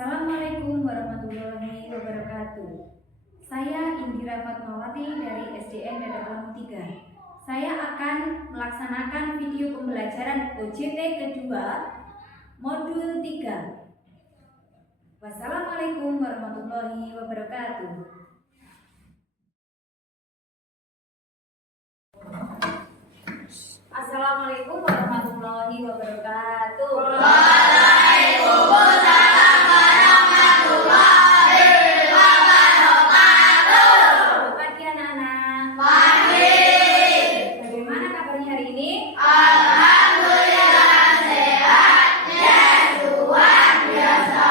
Assalamualaikum warahmatullahi wabarakatuh. Saya Indira Fatmawati dari SDN Dadaplangu 3. Saya akan melaksanakan video pembelajaran OJT kedua modul 3. Wassalamualaikum warahmatullahi wabarakatuh. Assalamualaikum warahmatullahi wabarakatuh. Waalaikumsalam warahmatullahi wabarakatuh. Pagi anak-anak. Pagi. Bagaimana kabarnya hari ini? Alhamdulillah sehat. Yes, luar biasa.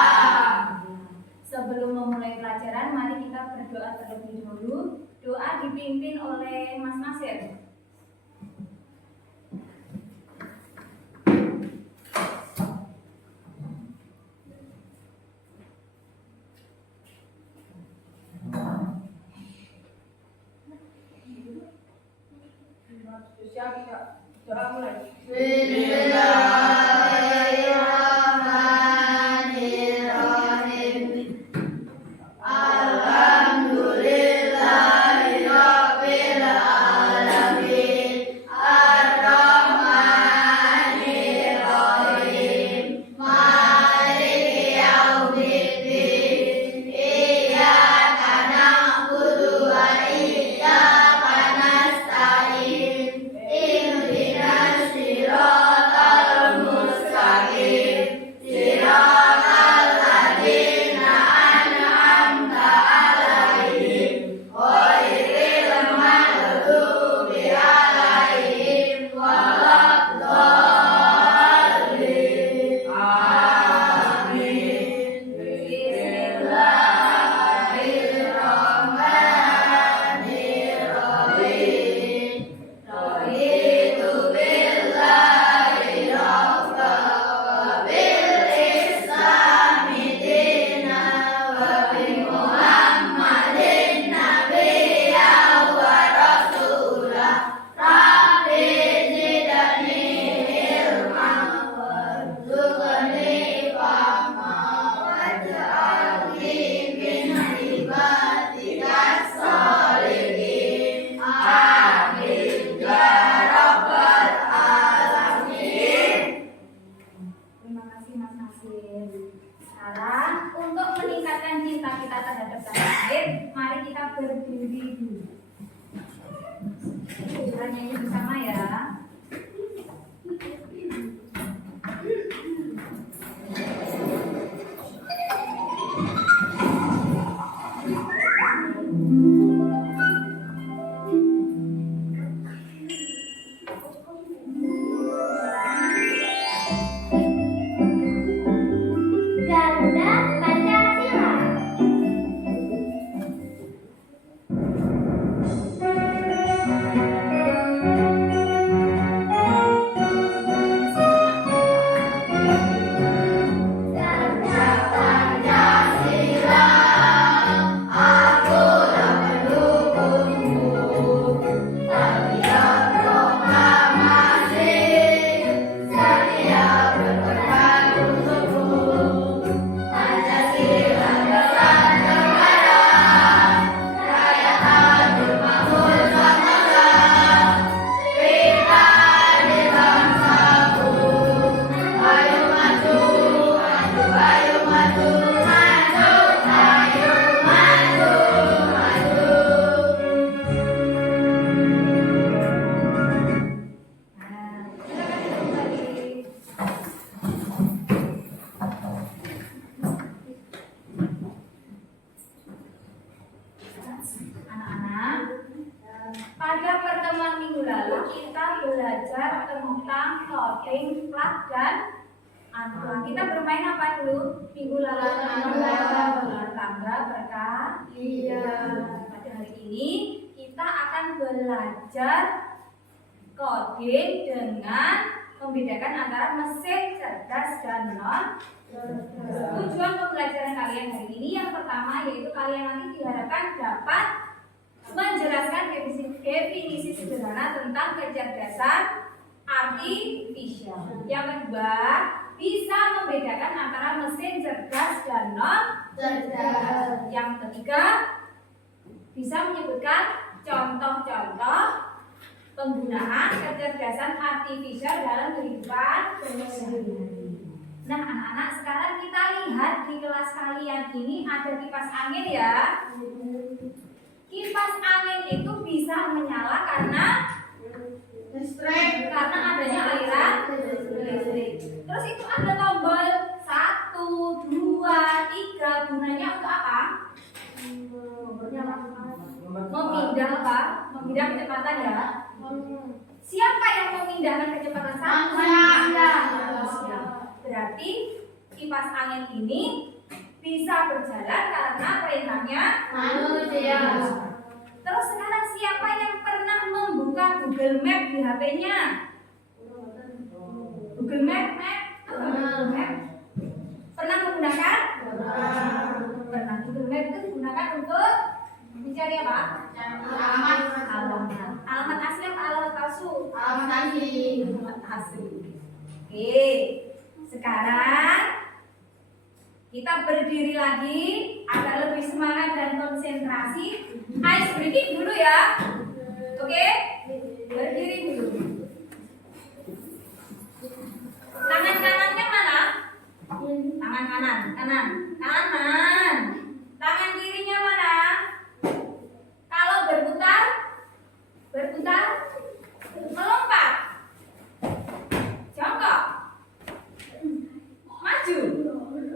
Sebelum memulai pelajaran, mari kita berdoa terlebih dahulu. Doa dipimpin oleh Mas Nasir. Doa mulai. Bismillahirrahmanirrahim. Alhamdulillahirabbil alamin. Ar-Rahmanir-Rahim. Maliki yaumiddin. Iyyaka na'budu wa iyyaka nasta'in. Ihdinas siratal mustaqim. Siratal ladzina an'amta 'alaihim ghairil maghdubi 'alaihim waladdallin. Amin. Bismillahirrahmanirrahim. Raditu billahi rabba wa bil islami dina wa bi Muhammadin nabiyya wa rasula. Rabbi zidni ilman warzuqni fahma waj'alni min ibadikas sholihin. Amin ya rabbal alamin. Terima kasih Mas Nasir. Sekarang untuk meningkatkan cinta kita terhadap tanah air, mari kita berdiri dulu. Kita nyanyi bersama ya. Garuda Pancasila. Garuda Pancasila, akulah pendukungmu. Setiap proklamasi, setiap berperan untukmu. Pancasila pesan negara, rakyat adil makmur sejahtera. Kita di bangsaku, ayo maju, maju, ayo maju, maju, ayo maju, maju. Nah, silakan kembali. Anak-anak, pada pertemuan minggu lalu kita belajar tentang floating flag dan angklung. Kita bermain apa dulu? Minggu lalu bola tangga berkah. Iya. Pada hari ini kita akan belajar coding dengan membedakan antara mesin cerdas dan non. Tujuan pembelajaran kalian hari ini yang pertama yaitu kalian nanti diharapkan dapat menjelaskan definisi sederhana tentang kecerdasan artifisial. Yang kedua, bisa membedakan antara mesin cerdas dan non cerdas. Yang ketiga, bisa menyebutkan contoh-contoh penggunaan kecerdasan artifisial dalam kehidupan sehari-hari. Nah, anak-anak, sekarang kita lihat di kelas kalian ini ada kipas angin ya. Kipas angin itu bisa menyala karena listrik, karena adanya aliran listrik. Terus itu ada tombol 1, 2, 3. Gunanya untuk apa? Memindah apa? Memindah kecepatan ya. Siapa yang memindahkan kecepatan Siap. Berarti kipas angin ini bisa berjalan karena perintahnya manusia. Terus sekarang siapa yang pernah membuka Google Map di HP-nya? Google Map? Pernah menggunakan? Pernah. Google Map itu digunakan untuk mencari apa? Alamat. Alamat asli apa alamat palsu? Alamat asli. Oke. Sekarang kita berdiri lagi agar lebih semangat dan konsentrasi. Ice breaking dulu ya. Oke? Berdiri dulu. Tangan kanannya mana? Tangan kanan. Tangan kirinya mana? Kalau berputar melompat. Jongkok. Maju.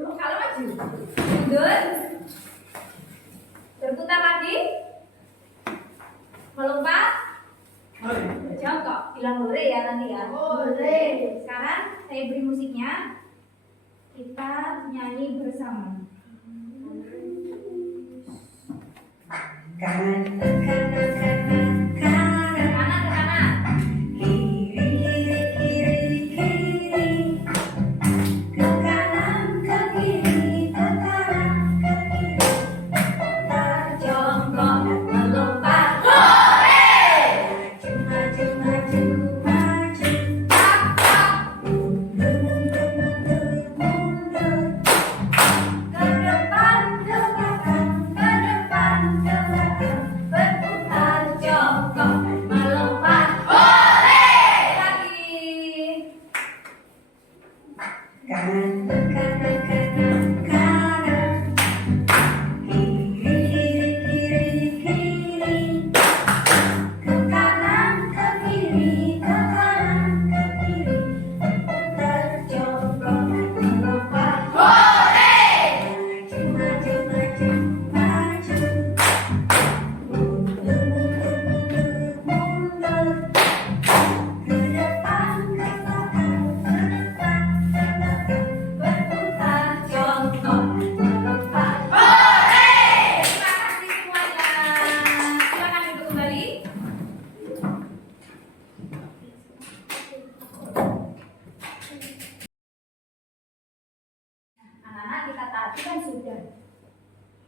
Kalau maju, mundur. Berputar lagi. Melompat. Jongkok. Bilang boleh ya nanti ya. Boleh. Sekarang saya beri musiknya. Kita nyanyi bersama. Kanan ke kanan.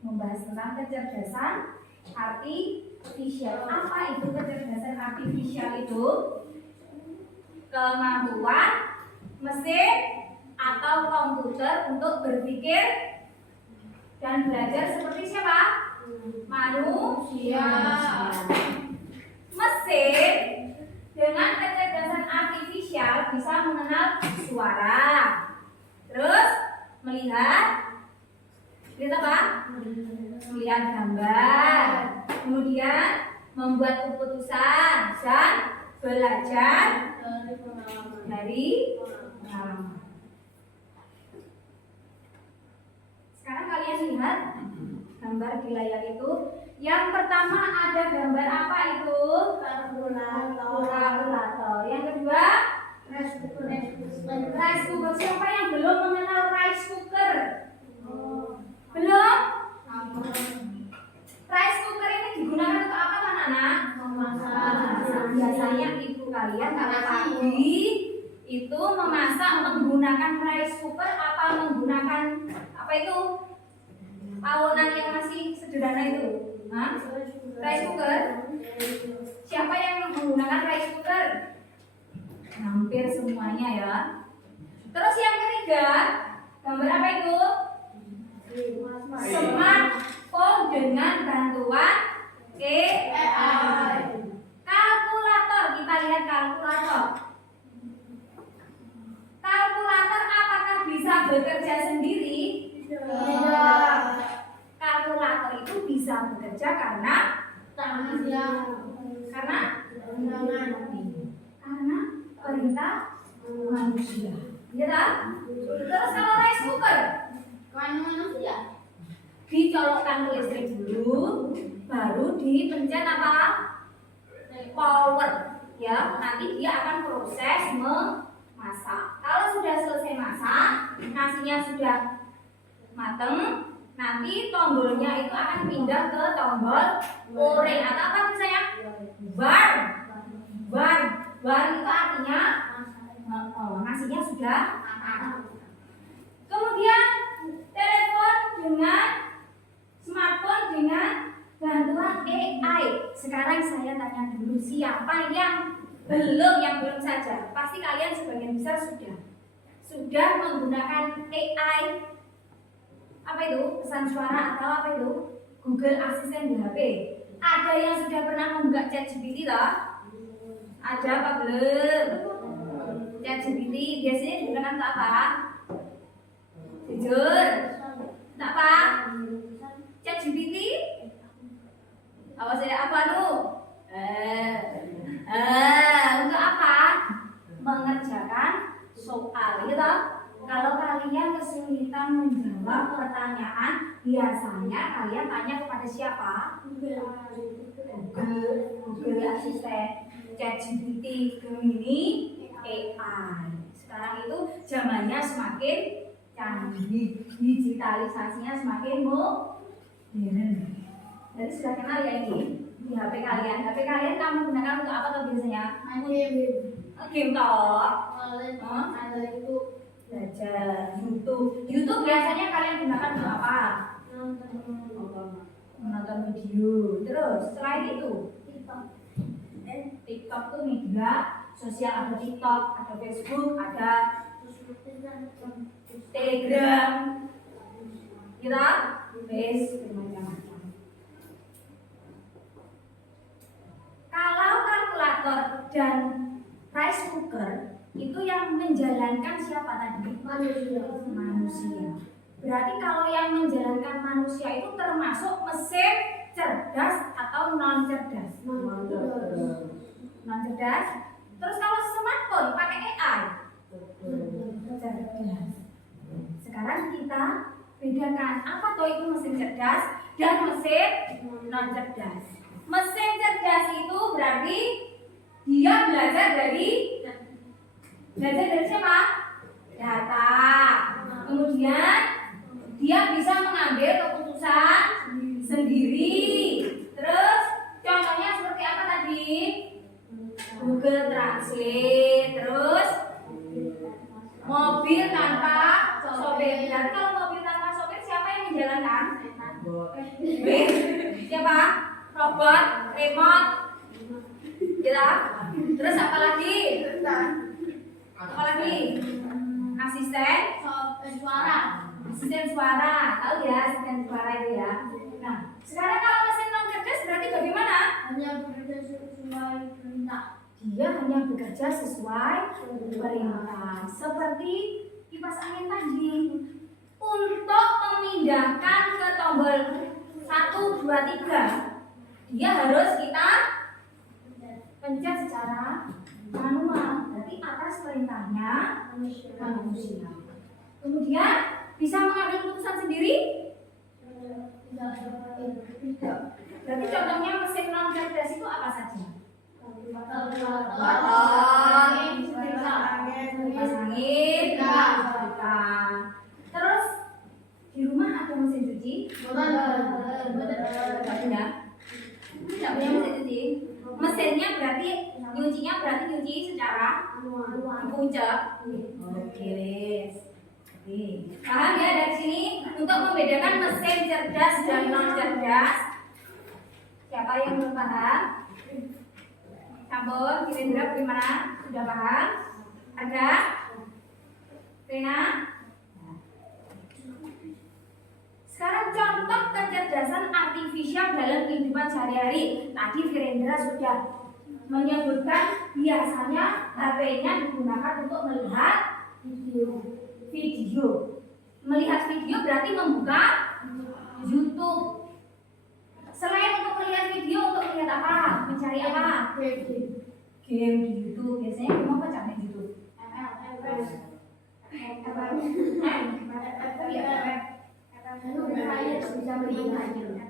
Membahas tentang kecerdasan artifisial. Apa itu kecerdasan artifisial itu? Kemampuan mesin atau komputer untuk berpikir dan belajar seperti siapa? Manusia. Mesin dengan kecerdasan artifisial bisa mengenal suara, terus melihat apa? Melihat gambar, kemudian membuat keputusan dan belajar dari pengalaman. Sekarang kalian lihat gambar di layar itu. Yang pertama ada gambar apa itu? Kalkulator. Yang kedua rice cooker. Siapa yang belum mengenal rice cooker? Belum? Rice cooker ini digunakan untuk apa anak-anak? Memasak. Biasanya ibu kalian kalau pagi itu memasak menggunakan rice cooker apa menggunakan apa itu? Awonan yang masih sederhana itu? Rice cooker? Siapa yang menggunakan rice cooker? Hampir semuanya ya. Terus yang ketiga, gambar apa itu? Smartphone dengan bantuan AI. Kalkulator, kita lihat kalkulator. Kalkulator apakah bisa bekerja sendiri? Tidak. Kalkulator itu bisa bekerja karena perintah manusia. Ya kan? Terus kalau rice cooker dicolokkan ke listrik dulu, baru dipencet apa? Power. Ya, nanti dia akan proses memasak. Kalau sudah selesai masak, nasinya sudah mateng, nanti tombolnya itu akan pindah ke tombol goreng atau apa misalnya? Bar. Bar itu artinya nasinya sudah matang. Kemudian smartphone dengan bantuan AI. Sekarang saya tanya dulu, siapa yang belum saja? Pasti kalian sebagian besar sudah menggunakan AI. Apa itu? Pesan suara atau apa itu? Google Assistant di HP. Ada yang sudah pernah membuka ChatGPT toh? Ada apa belum? ChatGPT biasanya digunakan untuk apa? Jujur. Untuk apa? ChatGPT? Awas ya apa nu? Untuk apa? Mengerjakan soal, gitu. Kalau kalian kesulitan menjawab pertanyaan, biasanya kalian tanya kepada siapa? Google Assistant, ChatGPT, Gemini, AI. Sekarang itu zamannya semakin canggih, digitalisasinya semakin modern. Jadi sudah kenal ya ini di HP kalian. HP kalian kamu gunakan untuk apa tuh biasanya? Game toh. Belajar YouTube biasanya kalian gunakan untuk apa? Menonton video. Terus selain itu TikTok tuh media sosial, ada TikTok, ada Facebook, ada Telegram, kita macam-macam. Kalau kalkulator dan rice cooker itu yang menjalankan siapa tadi? Manusia. Berarti kalau yang menjalankan manusia itu termasuk mesin cerdas atau non cerdas? Non cerdas. Terus kalau smartphone pakai AI? Cerdas. Sekarang kita bedakan apa tuh itu mesin cerdas dan mesin non cerdas. Mesin cerdas itu berarti dia belajar dari siapa? Data. Kemudian dia bisa mengambil keputusan sendiri. Terus contohnya seperti apa tadi? Google Translate. Terus mobil tanpa sopir. Berarti kalau mobil tanpa sopir siapa yang menjalankan? Siapa? Robot, remote. Ya. Terus apa lagi? Apa lagi? Asisten suara. Tahu ya asisten suara itu ya. Nah, sekarang kalau mesin non cerdas berarti bagaimana? Dia hanya bekerja sesuai perintah. Seperti kipas angin tadi. Untuk memindahkan ke tombol 1, 2, 3, dia harus kita pencet secara manual. Berarti atas perintahnya manusia. Kemudian bisa mengambil keputusan sendiri? Berarti contohnya mesin non cerdas itu apa saja? Kipas angin, terus di rumah ada mesin cuci? Tidak punya mesin cuci. Mesinnya berarti nyuci secara dipuncak. Oke. Paham ya dari sini untuk membedakan mesin cerdas dan non cerdas. Siapa yang belum paham? Campur, kira-kira bagaimana? Sudah paham? Ada? Rena? Sekarang contoh kecerdasan artifisial dalam kehidupan sehari-hari. Tadi Virendra sudah menyebutkan biasanya HP-nya digunakan untuk melihat video. Melihat video berarti membuka YouTube. Selain untuk melihat video, untuk melihat apa? Mencari apa? Game di YouTube. Biasanya kamu apa cari di YouTube?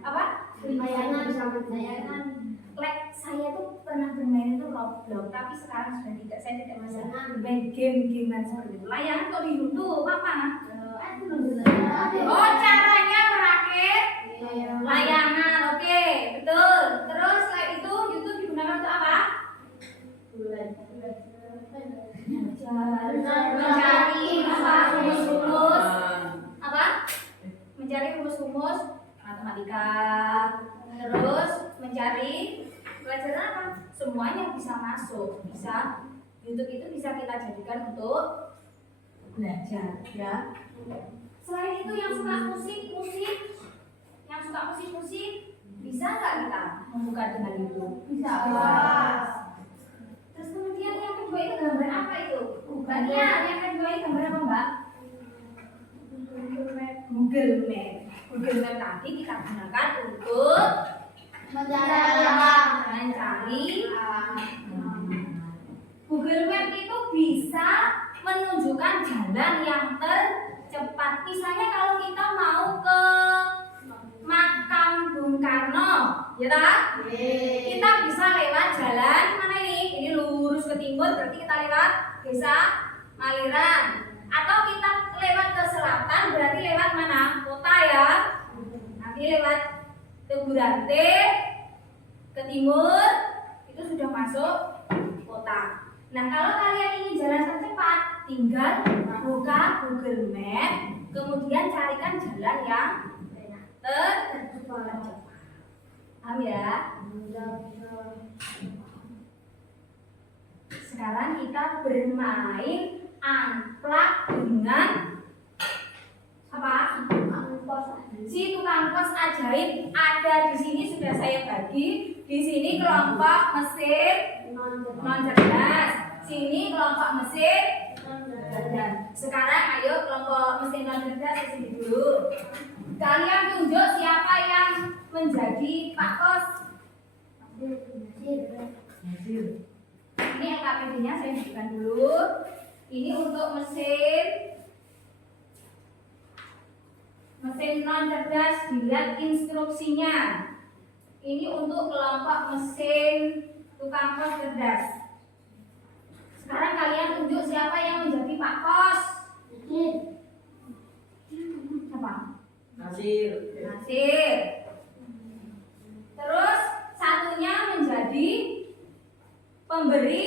Apa? Like saya tuh pernah bermain itu Roblox, tapi sekarang sudah tidak. Saya tidak bisa bermain game-gamean seperti itu. Layangan kok di YouTube apa? Oh, caranya merakit layangan. Oke, betul. Terus setelah itu YouTube digunakan untuk apa? Mencari rumus-rumus apa? Mencari rumus-rumus matematika. Terus mencari pelajaran apa? Semuanya bisa masuk. Bisa YouTube itu bisa kita jadikan untuk belajar, ya. Selain itu yang suka musik, bisa nggak kita membuka dengan itu? Bisa. Terus kemudian yang kedua itu gambar apa itu? Mbak Nia, yang kedua itu gambar apa Mbak? Google Map tadi kita gunakan untuk mencari. Google Map itu bisa menunjukkan jalan yang tercepat. Misalnya kalau kita mau ke makam Bung Karno, ya tak? Kita bisa lewat jalan mana ini? Ini lurus ke timur, berarti kita lewat Desa Maliran. Atau kita lewat ke selatan, berarti lewat mana? Kota ya. Nanti lewat Teguranti ke timur, itu sudah masuk kota. Nah, kalau kalian ingin jalan tercepat, tinggal buka Google Map, kemudian carikan jalan yang tercepat. Paham ya? Sekarang kita bermain angklak dengan apa? Si tukang pos ajaib ada di sini, sudah saya bagi. Di sini kelompok mesin non cerdas, sini kelompok mesin cerdas. Sekarang ayo kelompok mesin non cerdas ke sini dulu. Kalian tunjuk siapa yang menjadi Pak Kos. Ini LKPD-nya saya berikan dulu. Ini untuk mesin non cerdas, dilihat instruksinya. Ini untuk kelompok mesin tukang pos cerdas. Sekarang kalian tunjuk siapa yang menjadi Pak Pos. Siapa? Nasir. Terus satunya menjadi pemberi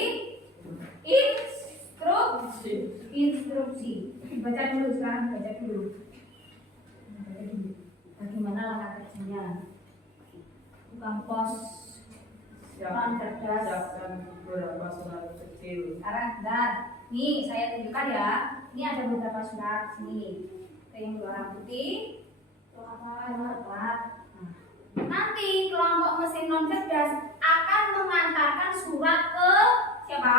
instruksi. Baca dulu sekarang, baca dulu. Bagaimana langkah kerjanya? Tukang pos non cerdas. Siapkan beberapa surat kecil. Sekarang bentar. Nih saya tunjukkan ya. Ini ada beberapa surat sini. Yang warna putih, coklat. Nanti kelompok mesin non cerdas akan mengantarkan surat ke siapa?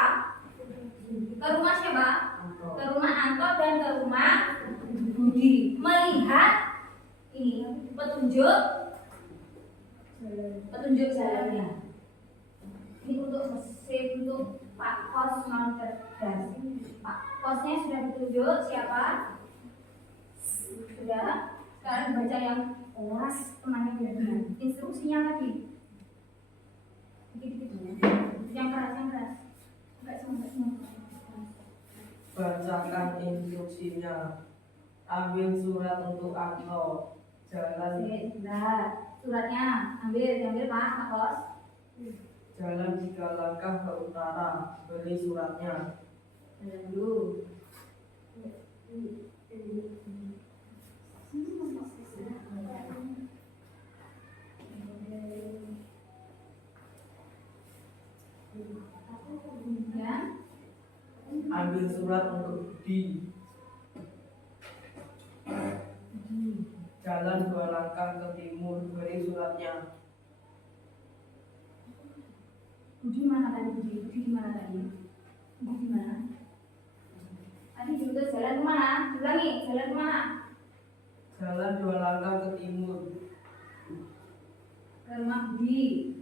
Ke rumah siapa? Ke rumah Anto dan ke rumah Budi. Melihat ini petunjuk jalannya. Ini untuk mesin untuk Pak Kos non cerdas. Pak Kosnya sudah ditunjuk siapa? Sudah. Sekarang baca yang keras, temannya benar-benar. Instruksinya lagi. Yang keras. Enggak semua. Bacakan instruksinya. Ambil surat untuk Anto. Jalan. Nah, suratnya ambil Pak Kos. Jalan 3 langkah ke utara. Beri suratnya. Jalan dulu. Ambil surat untuk Budi. Jalan 2 langkah ke timur, beri suratnya. Budi mana tadi? Budi di mana tadi? Budi di mana? Tadi juga jalan kemana? Ulangi, jalan kemana? Jalan 2 langkah ke timur. Ke rumah Budi.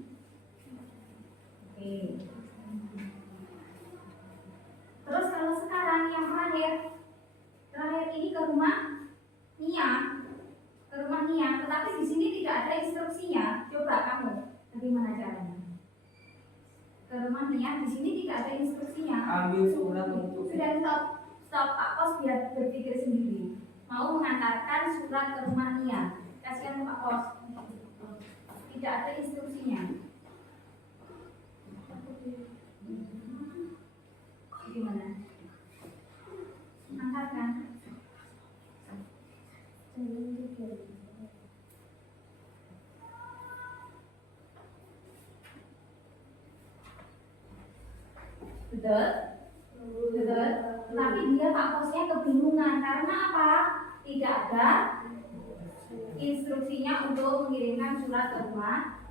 Oke. Terus kalau sekarang yang terakhir ini ke rumah Nia, tetapi di sini tidak ada instruksinya. Coba kamu, bagaimana caranya? Ke rumah Nia, di sini tidak ada instruksinya. Ambil surat untuk Sudah stop Pak Pos biar berpikir sendiri. Mau mengantarkan surat ke rumah Nia, kasihkan ke Pak Pos. Tidak ada instruksinya. Gimana? Antarkan. Betul? Betul. Tapi dia Pak Posnya kebingungan karena apa? Tidak ada instruksinya untuk mengirimkan surat ke rumah.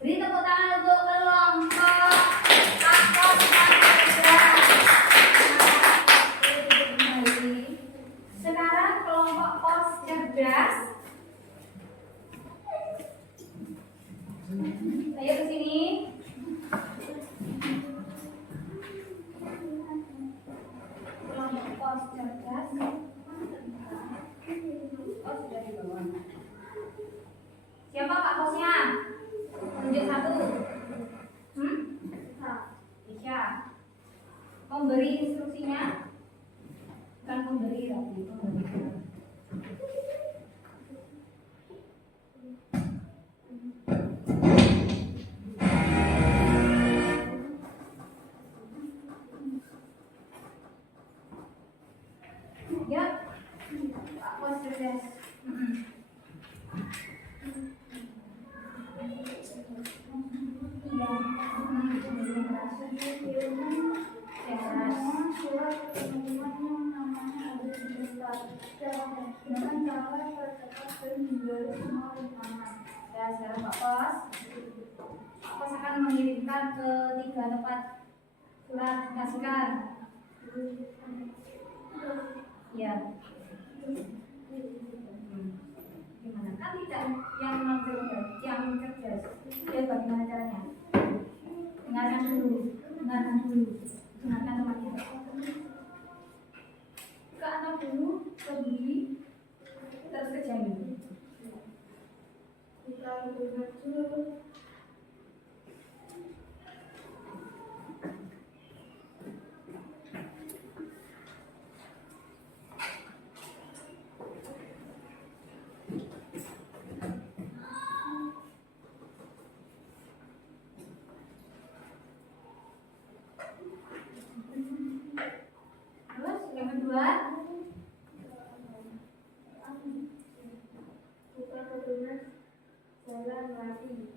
Beri tepuk tangan untuk kelompok Pak Pos yang cerdas. Sekarang kelompok Pos cerdas. Ayo ke sini. Kelompok Pos cerdas. Oh, sudah di bawah. Siapa Pak Posnya? Tunjuk satu. Bisa. Memberi instruksinya. Bukan memberi tapi memberi. Ya, Pak Pos cerdas. Iya. Surat teman-teman yang namanya ada di daftar. Dengan cara percepat dan hindari semua rintangan. Ya, sekarang Pak Pos. Pak Pos akan mengirimkan ke 3 tempat surat kasihkan. Ya. Gimana? Kan tidak yang non cerdas, yang cerdas. Ya, bagaimana caranya? Dengarkan dulu. Dengarkan temannya. Ke anak dulu, ke Budi, terus ke Jamil. Kita benar dulu. Terus yang kedua, Kita benar jalan lagi.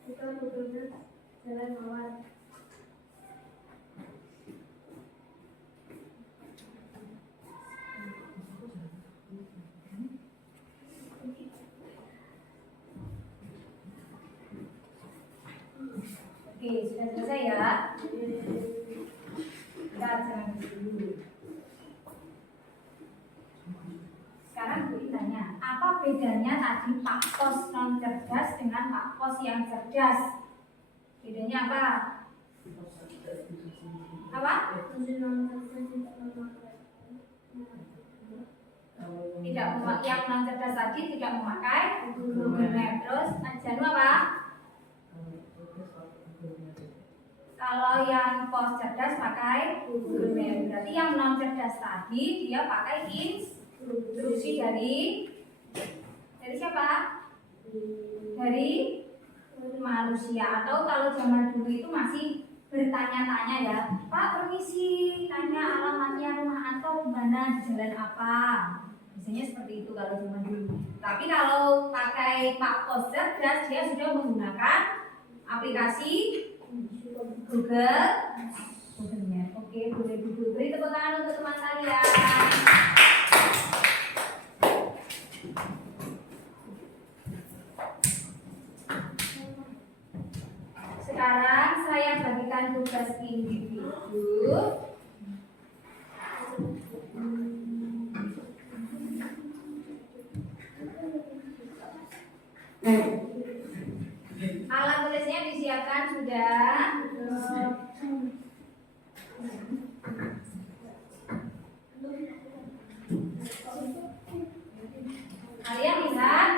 Kita benar jalan mawar. oke, sudah selesai ya. Kita jangan dulu. Sekarang Bu tanya, apa bedanya tadi Pak Pos non cerdas dengan Pak Pos yang cerdas? Bedanya apa? Apa? Tidak memakai, yang non cerdas tadi tidak memakai Google Map. Terus Janu apa? Kalau yang Pos cerdas pakai Google Map. Berarti yang non cerdas tadi dia pakai instruksi dari siapa? Dari manusia, atau kalau zaman dulu itu masih bertanya-tanya ya, Pak permisi, tanya alamatnya rumah Anto di mana, di jalan apa. Biasanya seperti itu kalau zaman dulu. Tapi kalau pakai Pak Pos cerdas, dia sudah menggunakan aplikasi Google. Oke, boleh duduk. Beri tepuk tangan untuk teman kalian. Sekarang saya bagikan tugas individu. Alat tulisnya disiapkan sudah. Kalian lihat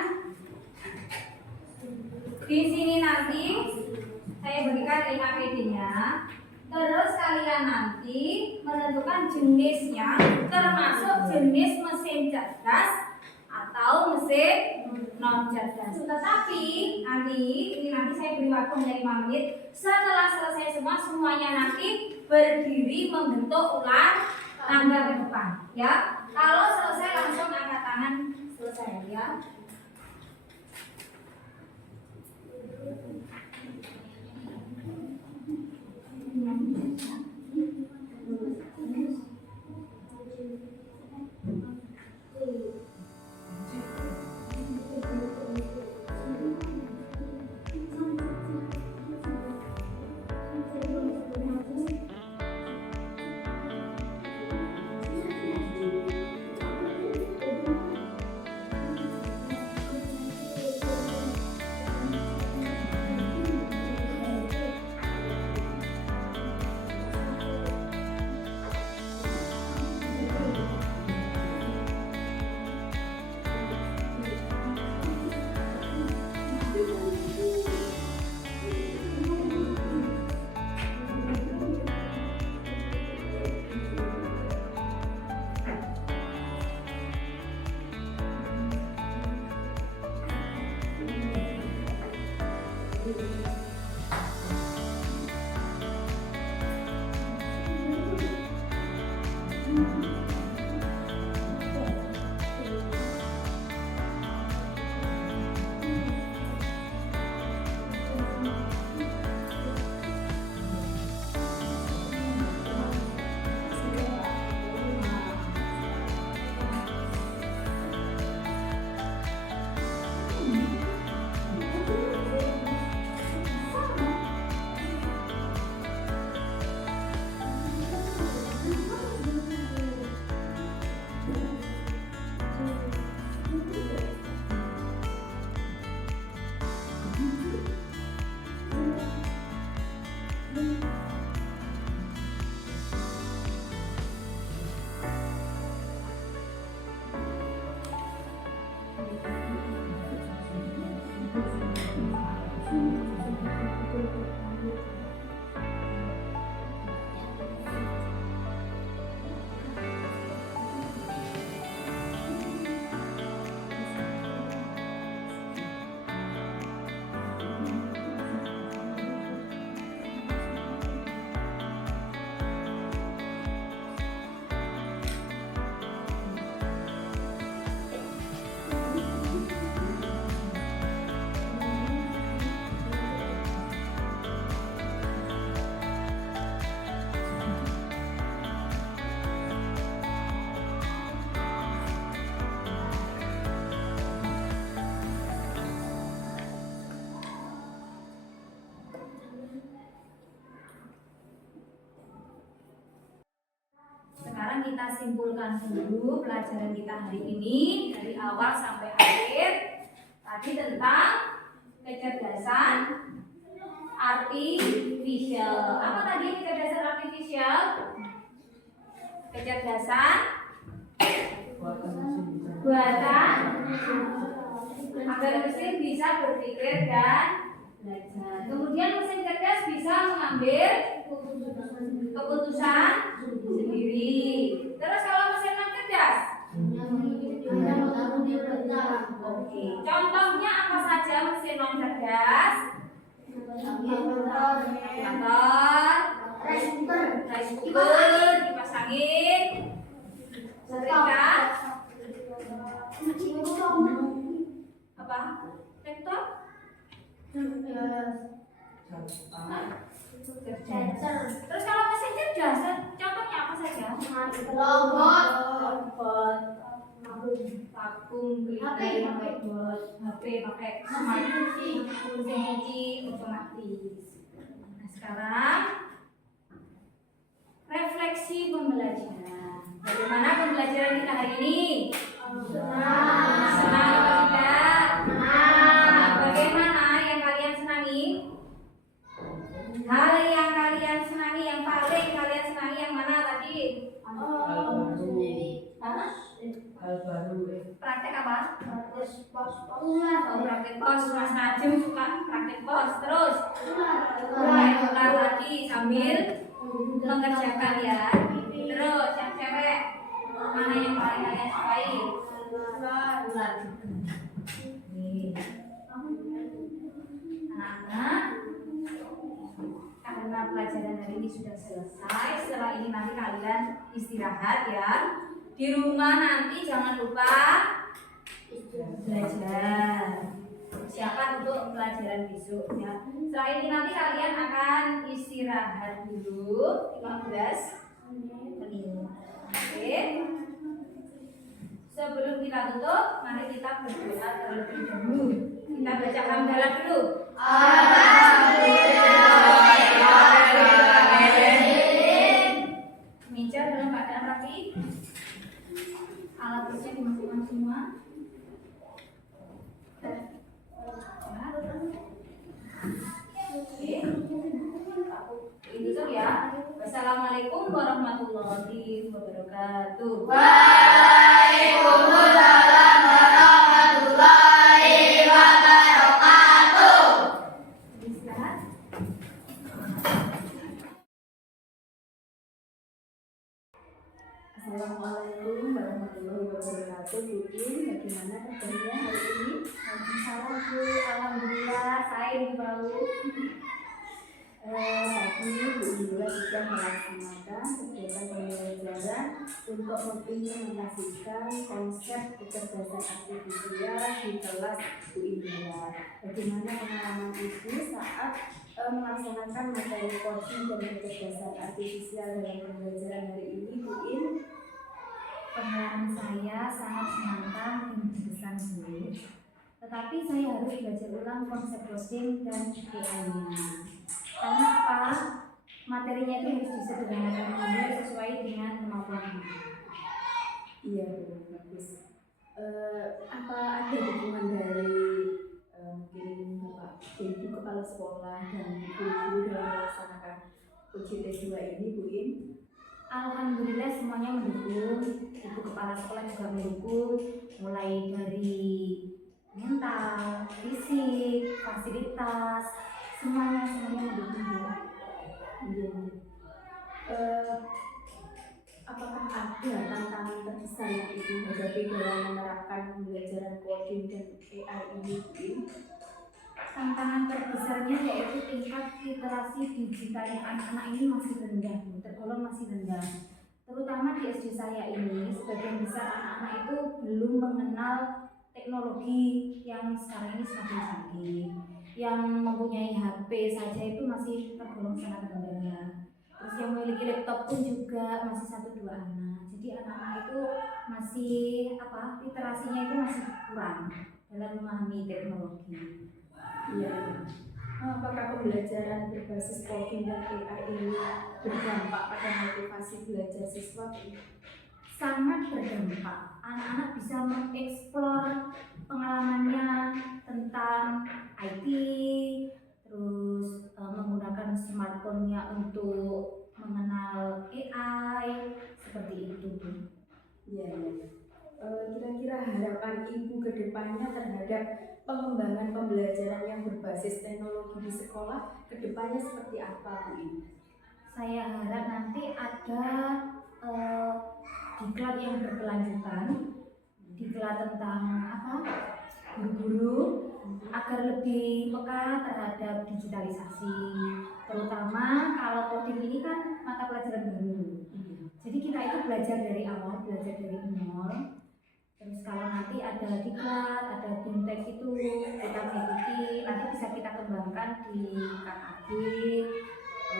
di sini nanti saya berikan link APD-nya. Terus kalian nanti menentukan jenisnya, termasuk jenis mesin cerdas atau mesin non cerdas. Tetapi nanti saya beri waktu hanya 5 menit. Setelah selesai semuanya nanti berdiri membentuk ulang tangga ke depan. Ya, kalau selesai langsung angkat tangan selesai ya. Sekarang kita simpulkan dulu pelajaran kita hari ini dari awal sampai akhir. Tadi tentang kecerdasan artifisial. Apa tadi kecerdasan artifisial? Kecerdasan buatan agar mesin bisa berpikir dan belajar. Kemudian mesin cerdas bisa mengambil keputusan sendiri. Terus kalau mesin non cerdas? Oke. Contohnya apa saja mesin non cerdas? Motor, Rice cooker dipasangin. Setrika. Apa? Laptop? Terus kalau mesin cerdas, contohnya apa saja? Robot, vakum cleaner, HP pakai smart mesin cuci otomatis. Nah, sekarang refleksi pembelajaran. Bagaimana pembelajaran kita hari ini? Senang atau tidak? Bagaimana yang kalian senangi? Hal yang kalian senangi, yang paling kalian senangi yang mana tadi? Hal baru. Praktek apa? Praktek pos. Mas Najim suka praktek pos. Terus ulang lagi sambil mengerjakan ya. Terus yang cewek, mana yang paling kalian sukai? Nih. Anak-anak, karena pelajaran hari ini sudah selesai, setelah ini nanti kalian istirahat ya. Di rumah nanti jangan lupa belajar. Persiapan untuk pelajaran besok ya. Setelah ini nanti kalian akan istirahat dulu 15 menit. Oke. Sebelum kita tutup, mari kita berdoa terlebih dahulu. Kita baca hamdalah dulu. Meja dalam keadaan rapi. Alat tulisnya dimasukkan semua. Oke. Itu tuh ya. Wassalamualaikum warahmatullahi wabarakatuh. Waalaikumsalam warahmatullahi wabarakatuh. Istirahat. Assalamualaikum warahmatullahi wabarakatuh. Bu In, bagaimana kabarnya hari ini? Waalaikumsalam Bu. Alhamdulillah saya baru. Tadi Bu Indra sudah melaksanakan kegiatan pembelajaran untuk mengimplementasikan konsep kecerdasan artifisial di kelas Bu Indra. Bagaimana pengalaman Ibu saat melaksanakan materi coding dan kecerdasan artifisial dalam pembelajaran hari ini, Bu In? Pengalaman saya sangat menantang dan berkesan dulu. Tetapi saya harus belajar ulang konsep coding dan AI-nya. Karena apa? Materinya itu harus disederhanakan dulu sesuai dengan kemampuan kita. Iya, Bu, bagus. Apa ada dukungan dari mungkin Bapak Ibu Kepala Sekolah dan guru-guru dalam melaksanakan uji tes 2 ini, Bu In? Alhamdulillah semuanya mendukung. Ibu kepala sekolah juga mendukung, mulai dari mental, fisik, fasilitas, semuanya mendukung. Iya. Apakah ada tantangan terbesar yang Ibu hadapi dalam menerapkan pembelajaran coding dan AI ini, Bu In? Tantangan terbesarnya yaitu tingkat literasi digital yang anak-anak ini masih rendah, tergolong masih rendah. Terutama di SD saya ini, sebagian besar anak-anak itu belum mengenal teknologi yang sekarang ini semakin canggih. Yang mempunyai HP saja itu masih tergolong sangat rendah. Terus yang memiliki laptop pun juga masih 1-2 anak. Jadi anak-anak itu masih literasinya itu masih kurang dalam memahami teknologi. Iya. Apakah pembelajaran berbasis coding dan AI ini berdampak pada motivasi belajar siswa? Sangat berdampak. Anak-anak bisa mengeksplor pengalamannya tentang IT, terus menggunakan smartphone-nya untuk mengenal AI, seperti itu. Iya. Kira-kira harapan Ibu ke depannya terhadap pengembangan pembelajaran yang berbasis teknologi di sekolah ke depannya seperti apa, Bu In? Saya harap nanti ada diklat yang berkelanjutan, diklat tentang guru-guru agar lebih peka terhadap digitalisasi. Terutama kalau coding ini kan mata pelajaran baru. Jadi kita itu belajar dari awal, belajar dari nol. Terus kalau nanti ada diklat, ada bimtek itu kita mengikuti, nanti bisa kita kembangkan di KKG,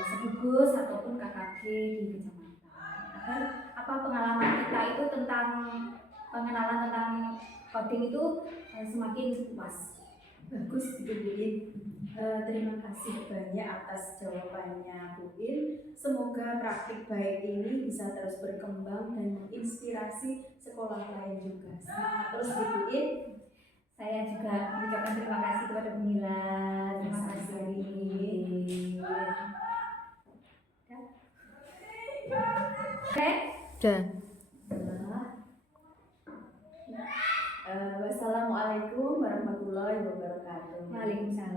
segugus ataupun KKG di kecamatan. Agar apa pengalaman kita itu tentang pengenalan tentang coding itu semakin luas. Bagus Bu In. Terima kasih banyak atas jawabannya Bu In. Semoga praktik baik ini bisa terus berkembang dan menginspirasi sekolah lain juga. Semangat terus Bu In. Saya juga mengucapkan terima kasih kepada Bu Mila. Terima kasih. Oke. Dan Wassalamualaikum warahmatullahi wabarakatuh. Waalaikumsalam.